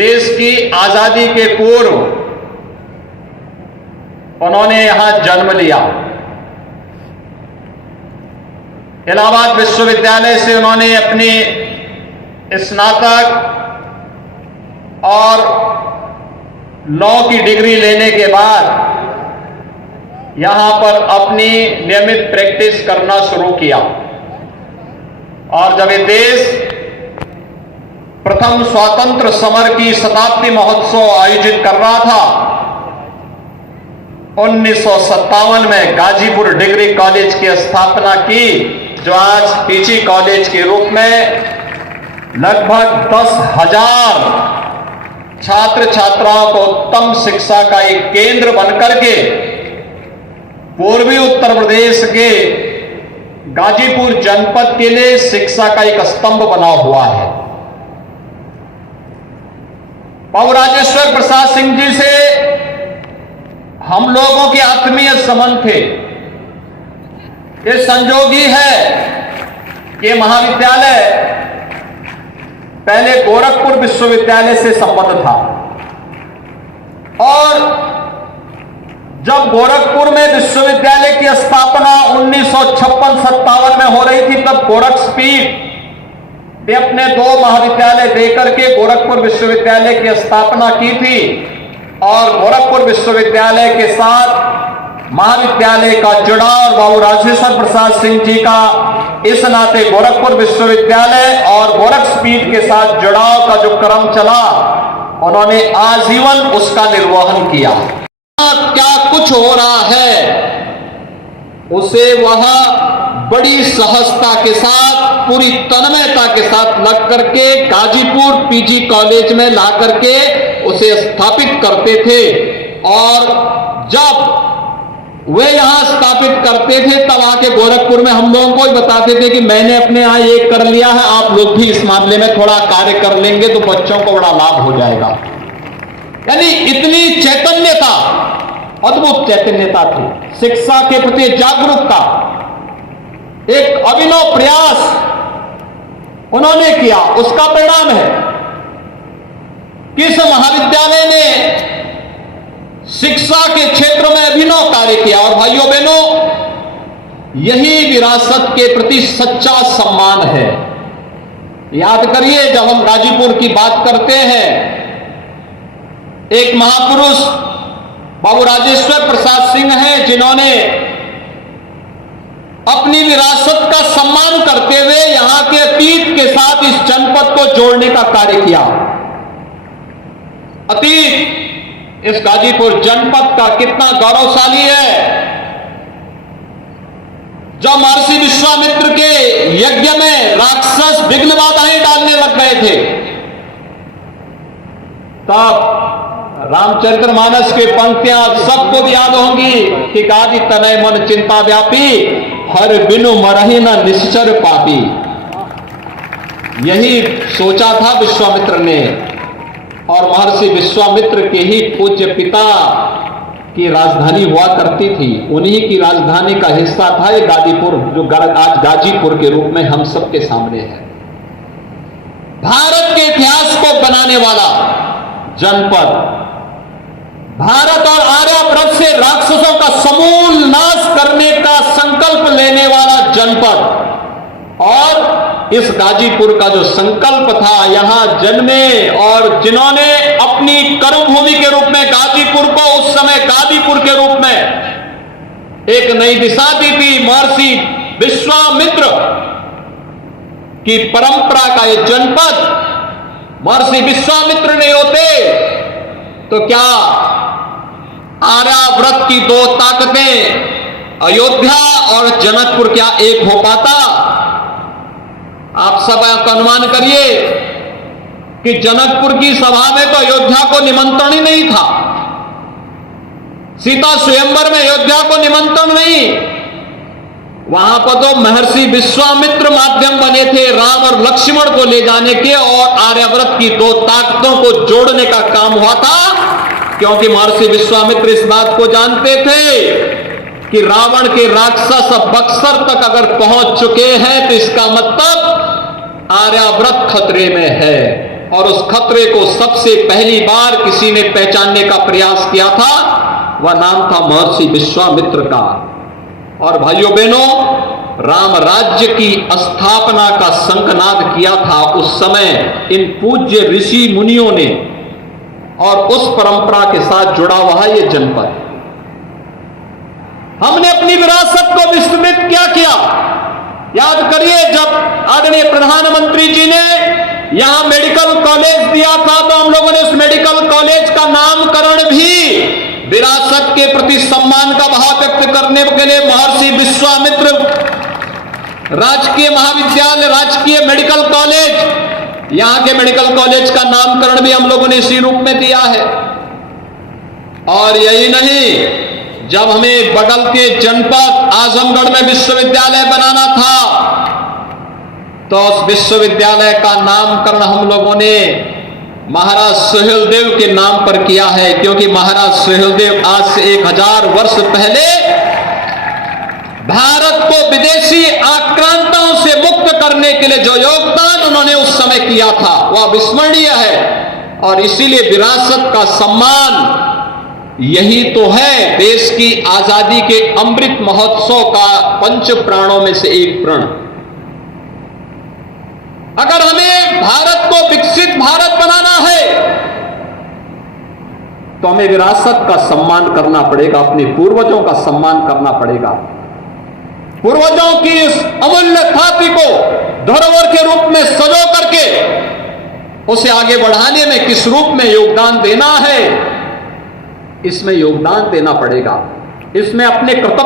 देश की आजादी के पूर्व उन्होंने यहां जन्म लिया। इलाहाबाद विश्वविद्यालय से उन्होंने अपनी स्नातक और लॉ की डिग्री लेने के बाद यहां पर अपनी नियमित प्रैक्टिस करना शुरू किया। और जब ये देश प्रथम स्वातंत्र समर की शताब्दी महोत्सव आयोजित कर रहा था 1957 में गाजीपुर डिग्री कॉलेज की स्थापना की, जो आज पीजी कॉलेज के रूप में लगभग 10,000 छात्र छात्राओं को उत्तम शिक्षा का एक केंद्र बनकर के पूर्वी उत्तर प्रदेश के गाजीपुर जनपद के लिए शिक्षा का एक स्तंभ बना हुआ है। बाबू राजेश्वर प्रसाद सिंह जी से हम लोगों के आत्मीय संबंध थे। ये संजोग ही है कि महाविद्यालय पहले गोरखपुर विश्वविद्यालय से संबद्ध था और जब गोरखपुर में विश्वविद्यालय की स्थापना 1956-57 में हो रही थी, तब गोरखपीठ ने अपने 2 महाविद्यालय देकर के गोरखपुर विश्वविद्यालय की स्थापना की थी और गोरखपुर विश्वविद्यालय के साथ महाविद्यालय का जुड़ाव बाबू राजेश्वर प्रसाद सिंह जी का इस नाते गोरखपुर विश्वविद्यालय और गोरखपीठ के साथ जुड़ाव का जो क्रम चला, उन्होंने आजीवन उसका निर्वहन किया। क्या कुछ हो रहा है उसे वह बड़ी सहजता के साथ, पूरी तन्मयता के साथ लग करके गाजीपुर पीजी कॉलेज में ला करके उसे स्थापित करते थे। और जब वे यहां स्थापित करते थे तब आके गोरखपुर में हम लोगों को ही बताते थे कि मैंने अपने यहां ये कर लिया है, आप लोग भी इस मामले में थोड़ा कार्य कर लेंगे तो बच्चों को बड़ा लाभ हो जाएगा। यानी इतनी चैतन्यता, अद्भुत चैतन्यता थी, शिक्षा के प्रति जागरूकता, एक अभिनव प्रयास उन्होंने किया। उसका परिणाम है कि इस महाविद्यालय ने शिक्षा के क्षेत्र में अभिनव कार्य किया। और भाइयों बहनों, यही विरासत के प्रति सच्चा सम्मान है। याद करिए, जब हम गाजीपुर की बात करते हैं, एक महापुरुष बाबू राजेश्वर प्रसाद सिंह हैं जिन्होंने अपनी विरासत का सम्मान करते हुए यहां के अतीत के साथ इस जनपद को जोड़ने का कार्य किया। अतीत इस गाजीपुर जनपद का कितना गौरवशाली है। जब महर्षि विश्वामित्र के यज्ञ में राक्षस विघ्न बाधाएं डालने लग गए थे, तब रामचरितमानस के पंक्तियां आप सबको भी याद होंगी कि गादी तनय मन चिंता व्यापी, हर बिनु मरहि न निश्चर पापी। यही सोचा था विश्वामित्र ने। और महर्षि विश्वामित्र के ही पूज्य पिता की राजधानी हुआ करती थी, उन्हीं की राजधानी का हिस्सा था ये गाजीपुर, जो आज गाजीपुर के रूप में हम सबके सामने है। भारत के इतिहास को बनाने वाला जनपद, भारत और आर्यावर्त से राक्षसों का समूल नाश करने का संकल्प लेने वाला जनपद, और इस गाजीपुर का जो संकल्प था, यहां जन्मे और जिन्होंने अपनी कर्मभूमि के रूप में गाजीपुर को उस समय गादीपुर के रूप में एक नई दिशा दी थी, महर्षि विश्वामित्र की परंपरा का यह जनपद महर्षि विश्वामित्र नहीं होते तो क्या आर्यावर्त की 2 ताकतें अयोध्या और जनकपुर क्या एक हो पाता? आप सब का अनुमान करिए कि जनकपुर की सभा में तो अयोध्या को निमंत्रण ही नहीं था, सीता स्वयंवर में अयोध्या को निमंत्रण नहीं, वहां पर तो महर्षि विश्वामित्र माध्यम बने थे राम और लक्ष्मण को ले जाने के, और आर्यावर्त की 2 ताकतों को जोड़ने का काम हुआ था। क्योंकि महर्षि विश्वामित्र इस बात को जानते थे कि रावण के राक्षस अब बक्सर तक अगर पहुंच चुके हैं तो इसका मतलब आर्यावर्त खतरे में है। और उस खतरे को सबसे पहली बार किसी ने पहचानने का प्रयास किया था, वह नाम था महर्षि विश्वामित्र का। और भाइयों बहनों, राम राज्य की स्थापना का शंखनाद किया था उस समय इन पूज्य ऋषि मुनियों ने, और उस परंपरा के साथ जुड़ा हुआ है ये जनपद। हमने अपनी विरासत को विस्मृत क्या किया? याद करिए, जब आदरणीय प्रधानमंत्री जी ने यहां मेडिकल कॉलेज दिया था तो हम लोगों ने उस मेडिकल कॉलेज का नामकरण भी विरासत के प्रति सम्मान का भाव व्यक्त करने के लिए महर्षि विश्वामित्र राजकीय महाविद्यालय, राजकीय मेडिकल कॉलेज, यहां के मेडिकल कॉलेज का नामकरण भी हम लोगों ने इसी रूप में दिया है। और यही नहीं, जब हमें बगल के जनपद आजमगढ़ में विश्वविद्यालय बनाना था तो उस विश्वविद्यालय का नामकरण हम लोगों ने महाराज सुहेलदेव के नाम पर किया है, क्योंकि महाराज सुहेलदेव आज से 1000 वर्ष पहले भारत को विदेशी आक्रांताओं से मुक्त करने के लिए जो योगदान उन्होंने उस समय किया था वह अविस्मरणीय है। और इसीलिए विरासत का सम्मान यही तो है देश की आजादी के अमृत महोत्सव का पंच प्राणों में से एक प्रण। अगर हमें भारत को विकसित भारत बनाना है तो हमें विरासत का सम्मान करना पड़ेगा, अपने पूर्वजों का सम्मान करना पड़ेगा। पूर्वजों की इस अमूल्य थाती को धरोहर के रूप में सजो करके उसे आगे बढ़ाने में किस रूप में योगदान देना है, इसमें योगदान देना पड़ेगा। इसमें अपने कर्तव्य